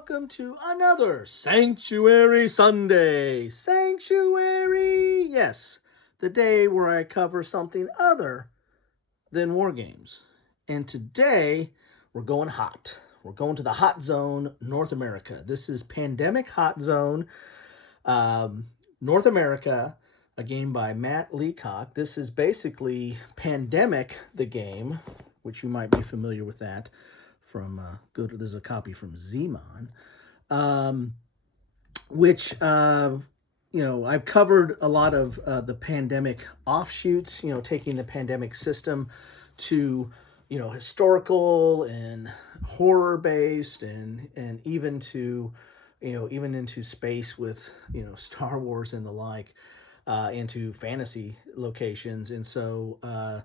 welcome to another Sanctuary Sunday. Sanctuary, yes, the day where I cover something other than war games. And today, we're going hot. We're going to the hot zone, North America. This is Pandemic Hot Zone, North America, a game by Matt Leacock. This is basically Pandemic, the game, which you might be familiar with that from, there's a copy from Zmon, which, I've covered a lot of the pandemic offshoots, taking the pandemic system to, historical and horror-based and even to, even into space with, Star Wars and the like, into fantasy locations. And so,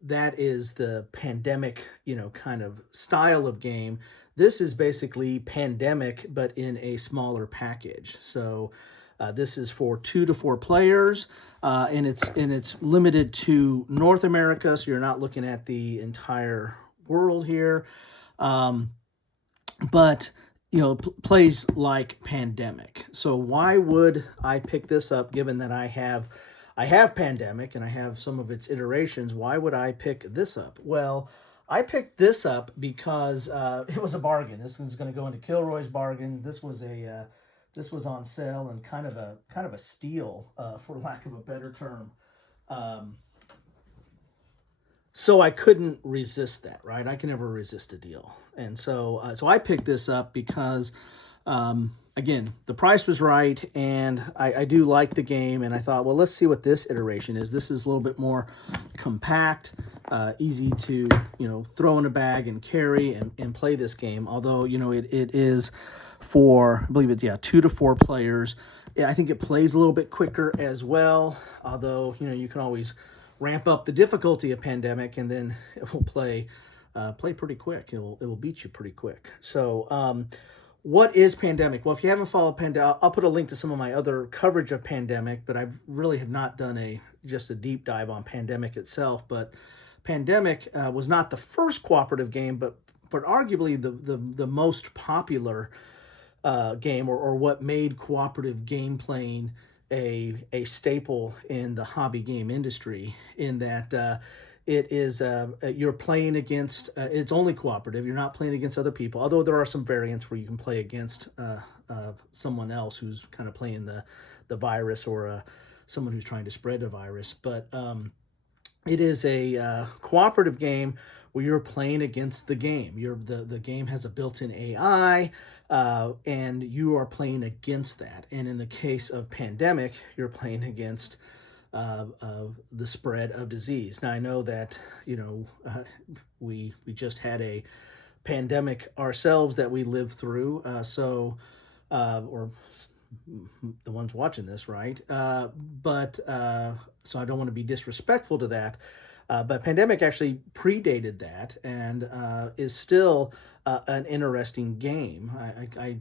that is the pandemic, kind of style of game. This is basically Pandemic, but in a smaller package. So this is for 2 to 4 players, and it's limited to North America. So you're not looking at the entire world here, but plays like Pandemic. So why would I pick this up, given that I have Pandemic and I have some of its iterations? Why would I pick this up? Well, I picked this up because it was a bargain. This is going to go into Kilroy's bargain. This was on sale and kind of a steal, for lack of a better term. So I couldn't resist that, right? I can never resist a deal, and so I picked this up because. Again, the price was right, and I do like the game, and I thought, well, let's see what this iteration is. This is a little bit more compact, easy to, throw in a bag and carry and play this game. Although, it is for, I believe it's, 2 to 4 players. I think it plays a little bit quicker as well, although, you can always ramp up the difficulty of Pandemic, and then it will play pretty quick. It will beat you pretty quick. So, what is Pandemic? Well, if you haven't followed Pandemic, I'll put a link to some of my other coverage of Pandemic, but I really have not done just a deep dive on Pandemic itself. But Pandemic was not the first cooperative game, but arguably the most popular game, or what made cooperative game playing a staple in the hobby game industry, in that it is you're playing against, it's only cooperative. You're not playing against other people, although there are some variants where you can play against someone else who's kind of playing the virus, or someone who's trying to spread the virus. But it is a cooperative game where you're playing against the game. The game has a built-in AI, and you are playing against that. And in the case of Pandemic, you're playing against the spread of disease. Now, I know that we just had a pandemic ourselves that we lived through, or the ones watching this, right? But so I don't want to be disrespectful to that, but Pandemic actually predated that, and is still an interesting game. I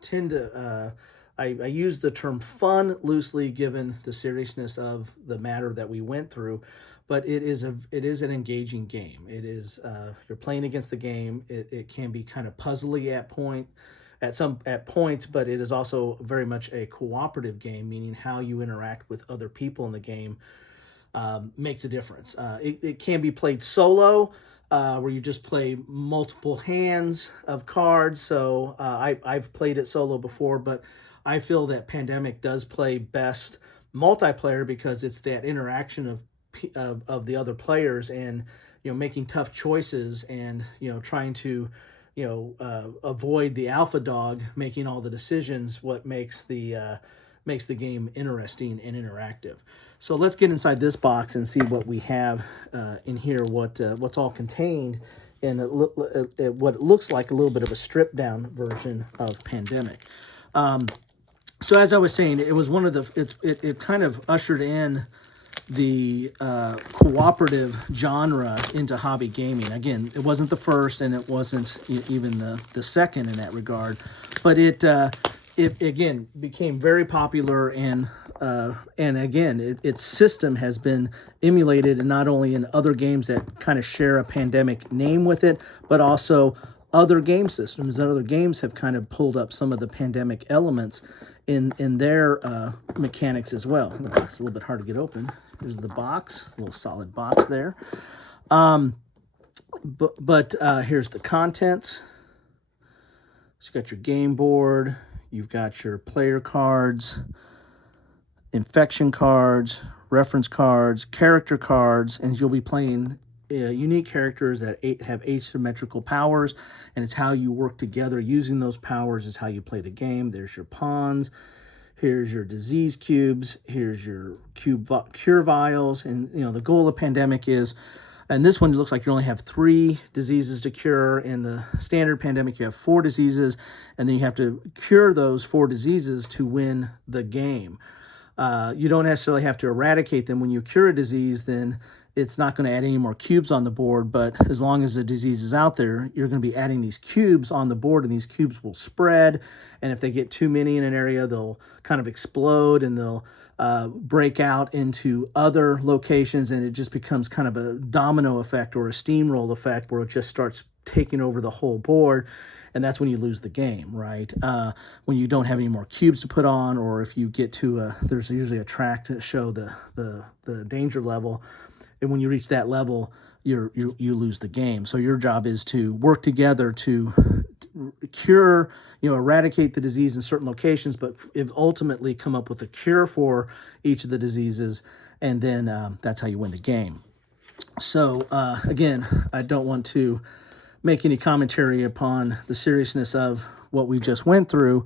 tend to I use the term fun loosely, given the seriousness of the matter that we went through, but it is an engaging game. It is you're playing against the game. It can be kind of puzzly at points, but it is also very much a cooperative game, meaning how you interact with other people in the game makes a difference. It can be played solo, where you just play multiple hands of cards. So I've played it solo before, but I feel that Pandemic does play best multiplayer, because it's that interaction of the other players, and making tough choices, and trying to avoid the alpha dog making all the decisions, what makes the game interesting and interactive. So let's get inside this box and see what we have in here, what's all contained in what looks like a little bit of a stripped down version of Pandemic. So as I was saying, it was one of it kind of ushered in the cooperative genre into hobby gaming. Again, it wasn't the first, and it wasn't even the second in that regard, but it again became very popular, and again, its system has been emulated, and not only in other games that kind of share a Pandemic name with it, but also other game systems. Other games have kind of pulled up some of the pandemic elements in their mechanics as well. The box is a little bit hard to get open. Here's the box, a little solid box there. But here's the contents. So you got your game board, you've got your player cards, infection cards, reference cards, character cards, and you'll be playing unique characters that have asymmetrical powers, and it's how you work together using those powers is how you play the game. There's your pawns, here's your disease cubes, here's your cure vials, and the goal of pandemic is, and this one it looks like you only have 3 diseases to cure. In the standard pandemic you have 4 diseases, and then you have to cure those 4 diseases to win the game. You don't necessarily have to eradicate them. When you cure a disease, then it's not going to add any more cubes on the board, but as long as the disease is out there, you're going to be adding these cubes on the board, and these cubes will spread, and if they get too many in an area, they'll kind of explode, and they'll break out into other locations, and it just becomes kind of a domino effect or a steamroll effect where it just starts taking over the whole board. And that's when you lose the game, right? When you don't have any more cubes to put on, or if you get to there's usually a track to show the danger level, and when you reach that level, you lose the game. So your job is to work together to cure, eradicate the disease in certain locations, but ultimately come up with a cure for each of the diseases, and then that's how you win the game. So again, I don't want to make any commentary upon the seriousness of what we just went through.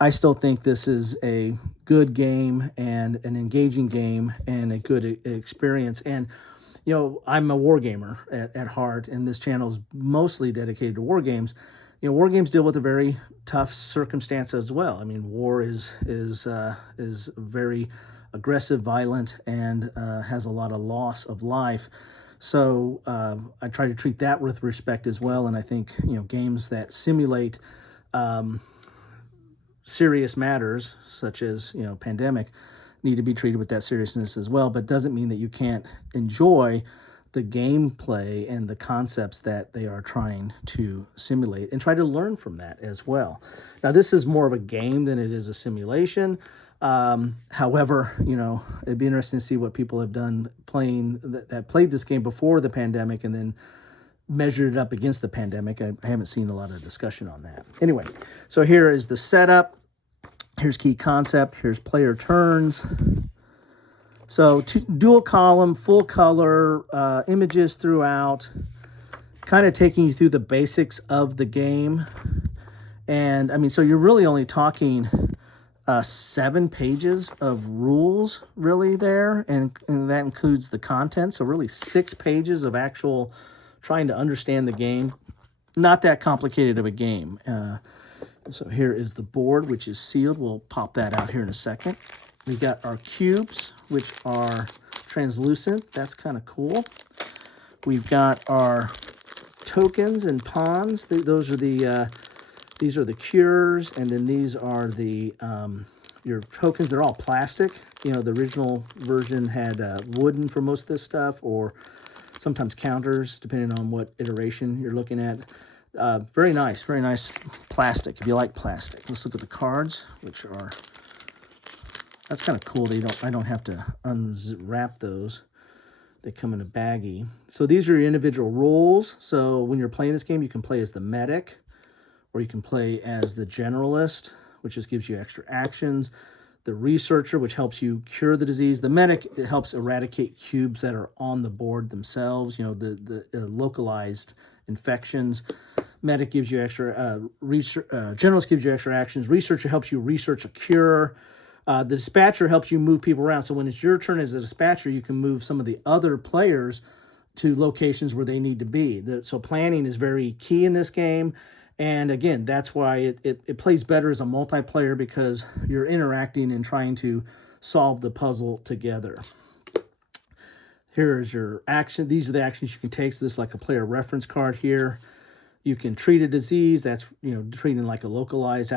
I still think this is a good game and an engaging game and a good experience. And, I'm a war gamer at heart, and this channel is mostly dedicated to war games. War games deal with a very tough circumstance as well. I mean, war is very aggressive, violent, and has a lot of loss of life. So I try to treat that with respect as well, and I think games that simulate serious matters such as pandemic need to be treated with that seriousness as well. But doesn't mean that you can't enjoy the gameplay and the concepts that they are trying to simulate, and try to learn from that as well. Now, this is more of a game than it is a simulation. However, it'd be interesting to see what people have done that played this game before the pandemic and then measured it up against the pandemic. I haven't seen a lot of discussion on that. Anyway, so here is the setup. Here's key concept. Here's player turns. So dual column, full color, images throughout, kind of taking you through the basics of the game. And I mean, so you're really only talking 7 pages of rules really there, and that includes the content. So really 6 pages of actual trying to understand the game. Not that complicated of a game. So here is the board, which is sealed. We'll pop that out here in a second. We got our cubes, which are translucent. That's kind of cool. We've got our tokens and pawns. Those are these are the cures, and then these are the your tokens. They're all plastic. The original version had wooden for most of this stuff, or sometimes counters, depending on what iteration you're looking at. Very nice plastic, if you like plastic. Let's look at the cards, which are, that's kind of cool. I don't have to unwrap those. They come in a baggie. So these are your individual roles. So when you're playing this game, you can play as the medic, or you can play as the generalist, which just gives you extra actions. The researcher, which helps you cure the disease. The medic, it helps eradicate cubes that are on the board themselves, the localized infections. Medic gives you extra, generalist gives you extra actions. Researcher helps you research a cure. The dispatcher helps you move people around. So when it's your turn as a dispatcher, you can move some of the other players to locations where they need to be. So planning is very key in this game. And again, that's why it plays better as a multiplayer, because you're interacting and trying to solve the puzzle together. Here is your action. These are the actions you can take. So this is like a player reference card here. You can treat a disease. That's treating like a localized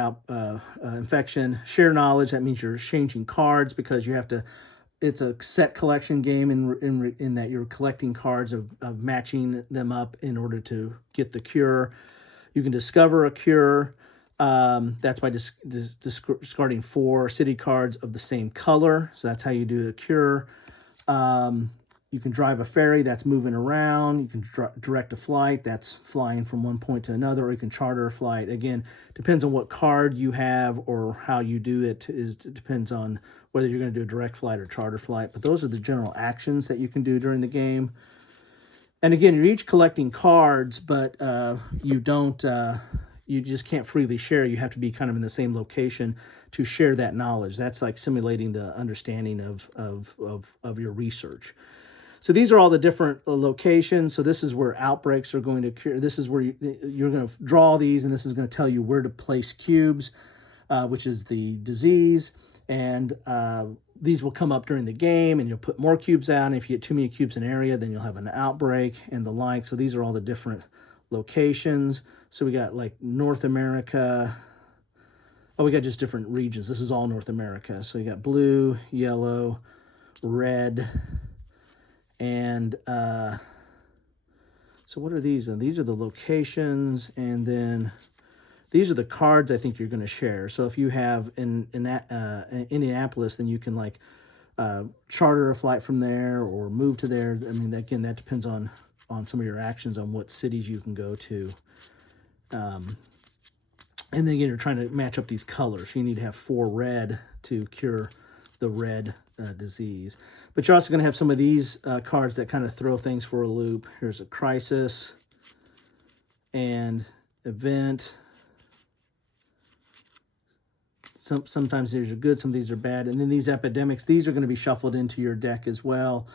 infection. Share knowledge. That means you're exchanging cards, because you have to. It's a set collection game in that you're collecting cards of matching them up in order to get the cure. You can discover a cure. That's by discarding 4 city cards of the same color. So that's how you do a cure. You can drive a ferry, that's moving around. You can direct a flight, that's flying from one point to another. Or you can charter a flight. Again, depends on what card you have or how you do it. It depends on whether you're going to do a direct flight or charter flight. But those are the general actions that you can do during the game. And again, you're each collecting cards, but you don't. You just can't freely share. You have to be kind of in the same location to share that knowledge. That's like simulating the understanding of your research. So these are all the different locations. So this is where outbreaks are going to occur. This is where you're going to draw these, and this is going to tell you where to place cubes, which is the disease. And these will come up during the game, and you'll put more cubes out. And if you get too many cubes in an area, then you'll have an outbreak and the like. So these are all the different locations. So we got like North America. Oh, we got just different regions. This is all North America. So you got blue, yellow, red, and so what are these? And these are the locations, and then these are the cards I think you're going to share. So if you have in Indianapolis, then you can like charter a flight from there or move to there. I mean, again, that depends on some of your actions on what cities you can go to. And then again, you're trying to match up these colors. You need to have 4 red to cure the red disease. But you're also going to have some of these cards that kind of throw things for a loop. Here's a crisis and event. Sometimes these are good, some of these are bad. And then these epidemics, these are going to be shuffled into your deck as well.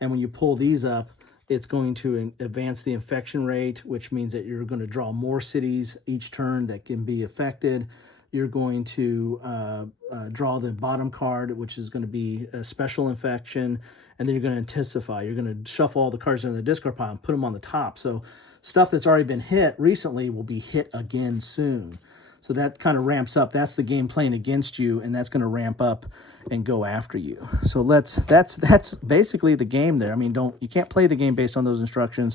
And when you pull these up, it's going to advance the infection rate, which means that you're going to draw more cities each turn that can be affected. You're going to draw the bottom card, which is going to be a special infection. And then you're going to intensify. You're going to shuffle all the cards in the discard pile and put them on the top. So stuff that's already been hit recently will be hit again soon. So that kind of ramps up. That's the game playing against you, and that's going to ramp up and go after you. So that's basically the game there. I mean, you can't play the game based on those instructions,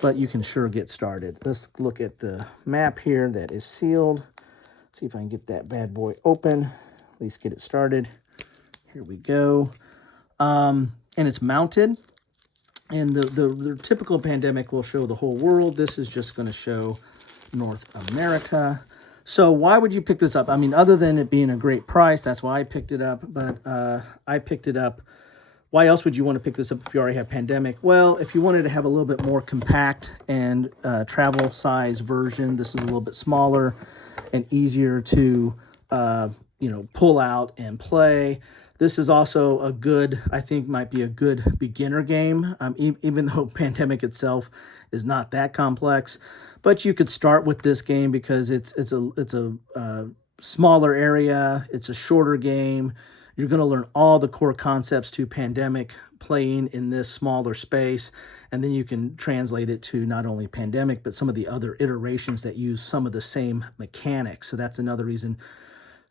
but you can sure get started. Let's look at the map here that is sealed. See if I can get that bad boy open. At least get it started. Here we go. And it's mounted. And the typical pandemic will show the whole world. This is just going to show North America. So why would you pick this up? I mean, other than it being a great price, that's why I picked it up. But I picked it up. Why else would you want to pick this up if you already have Pandemic? Well, if you wanted to have a little bit more compact and travel size version, this is a little bit smaller and easier to pull out and play. This is also a good, I think might be a good beginner game, even though Pandemic itself is not that complex. But you could start with this game because it's a smaller area. It's a shorter game. You're going to learn all the core concepts to Pandemic playing in this smaller space. And then you can translate it to not only Pandemic, but some of the other iterations that use some of the same mechanics. So that's another reason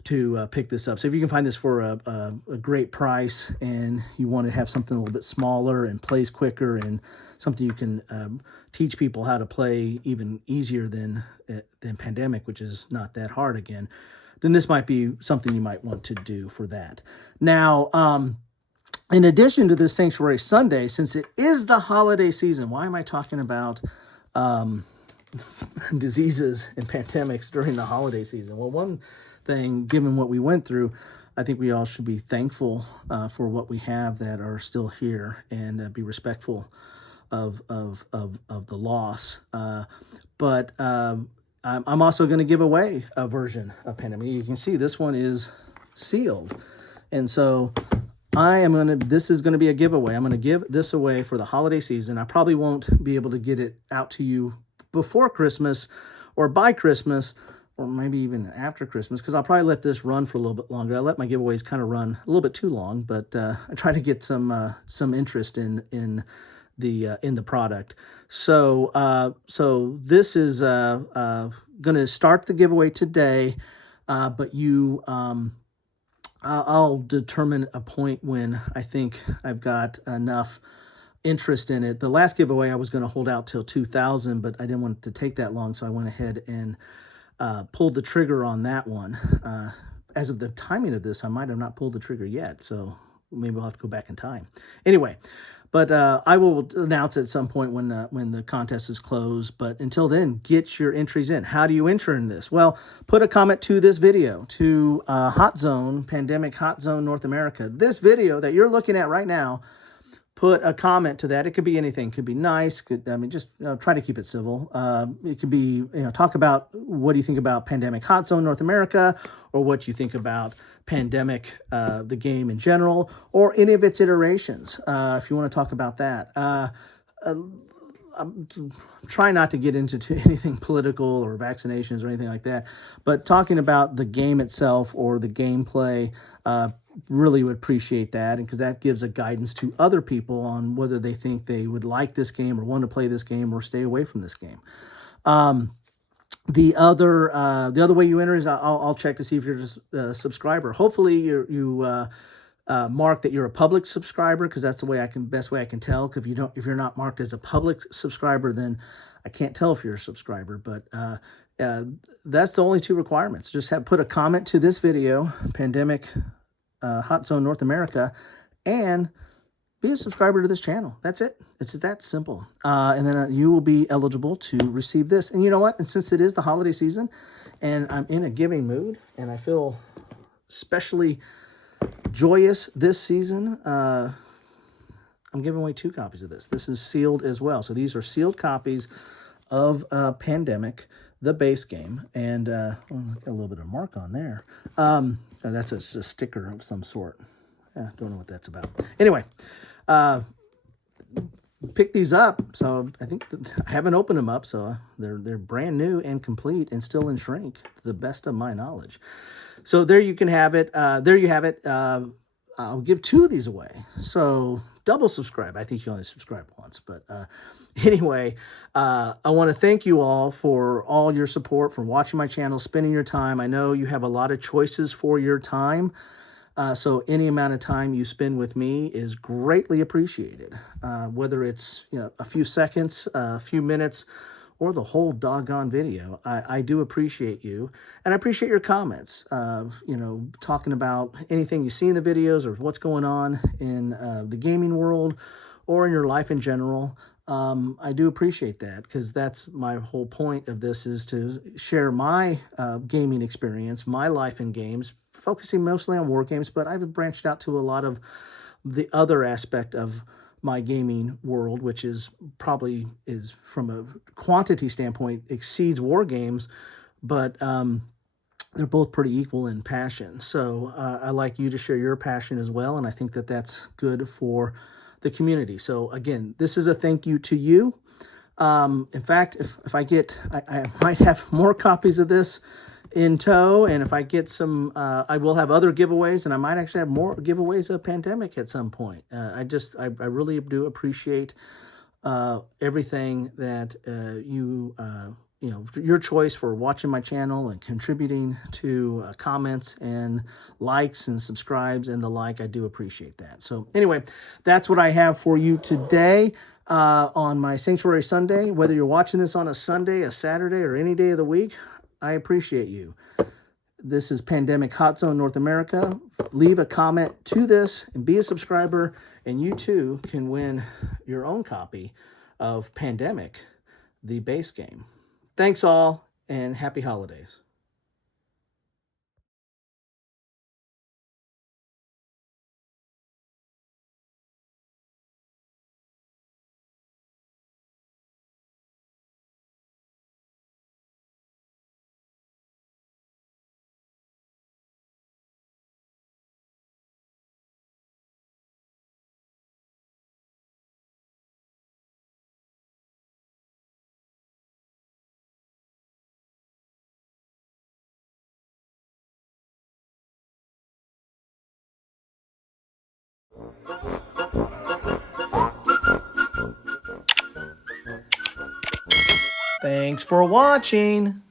to pick this up. So if you can find this for a great price and you want to have something a little bit smaller and plays quicker and something you can teach people how to play even easier than Pandemic, which is not that hard again, then this might be something you might want to do for that. Now, in addition to this Sanctuary Sunday, since it is the holiday season, why am I talking about diseases and pandemics during the holiday season? Well, one thing, given what we went through, I think we all should be thankful for what we have that are still here and be respectful of the loss. But I'm also going to give away a version of Pandemic. You can see this one is sealed. And so this is going to be a giveaway. I'm going to give this away for the holiday season. I probably won't be able to get it out to you before Christmas or by Christmas, or maybe even after Christmas, because I'll probably let this run for a little bit longer. I let my giveaways kind of run a little bit too long, but I try to get some interest in the product. So this is going to start the giveaway today, but I'll determine a point when I think I've got enough interest in it. The last giveaway I was going to hold out till 2000, but I didn't want it to take that long, so I went ahead and pulled the trigger on that one. As of the timing of this, I might have not pulled the trigger yet, so maybe I'll have to go back in time. Anyway, but I will announce at some point when the contest is closed. But until then, get your entries in. How do you enter in this? Well, put a comment to this video, to Hot Zone, Pandemic Hot Zone North America. This video that you're looking at right now, put a comment to that. It could be anything. It could be nice. Just try to keep it civil. It could be, talk about what do you think about Pandemic Hot Zone North America, or what you think about Pandemic, the game in general, or any of its iterations. If you want to talk about that. I'm trying not to get into anything political or vaccinations or anything like that, but talking about the game itself or the gameplay, really would appreciate that, and because that gives a guidance to other people on whether they think they would like this game or want to play this game or stay away from this game. The other way you enter is I'll check to see if you're just a subscriber. Hopefully you mark that you're a public subscriber, because that's the best way I can tell. Because if you're not marked as a public subscriber, then I can't tell if you're a subscriber. But that's the only two requirements. Just put a comment to this video, Pandemic Hot Zone North America, and be a subscriber to this channel. That's it. It's that simple. And then you will be eligible to receive this. And you know what? And since it is the holiday season, and I'm in a giving mood, and I feel especially joyous this season, I'm giving away 2 copies of this. This is sealed as well. So these are sealed copies of Pandemic, the base game. And got a little bit of mark on there. That's a sticker of some sort. Don't know what that's about. Anyway, pick these up. So I think I haven't opened them up, so they're brand new and complete and still in shrink, to the best of my knowledge. So there you can have it. There you have it. I'll give 2 of these away. So double subscribe. I think you only subscribe once, but anyway, I want to thank you all for all your support, for watching my channel, spending your time. I know you have a lot of choices for your time. So any amount of time you spend with me is greatly appreciated. Whether it's a few seconds, a few minutes, or the whole doggone video, I do appreciate you, and I appreciate your comments. Talking about anything you see in the videos or what's going on in the gaming world or in your life in general. I do appreciate that, because that's my whole point of this, is to share my gaming experience, my life in games, focusing mostly on war games, but I've branched out to a lot of the other aspect of my gaming world, which is probably from a quantity standpoint exceeds war games, but they're both pretty equal in passion. So I like you to share your passion as well, and I think that that's good for the community. So again, this is a thank you to you. In fact, if I get, I might have more copies of this in tow, and if I get some, I will have other giveaways, and I might actually have more giveaways of Pandemic at some point. I really do appreciate everything that your choice for watching my channel and contributing to comments and likes and subscribes and the like. I do appreciate that. So anyway, that's what I have for you today on my Sanctuary Sunday. Whether you're watching this on a Sunday, a Saturday, or any day of the week, I appreciate you. This is Pandemic Hot Zone North America. Leave a comment to this and be a subscriber, and you too can win your own copy of Pandemic, the base game. Thanks all, and happy holidays. Thanks for watching.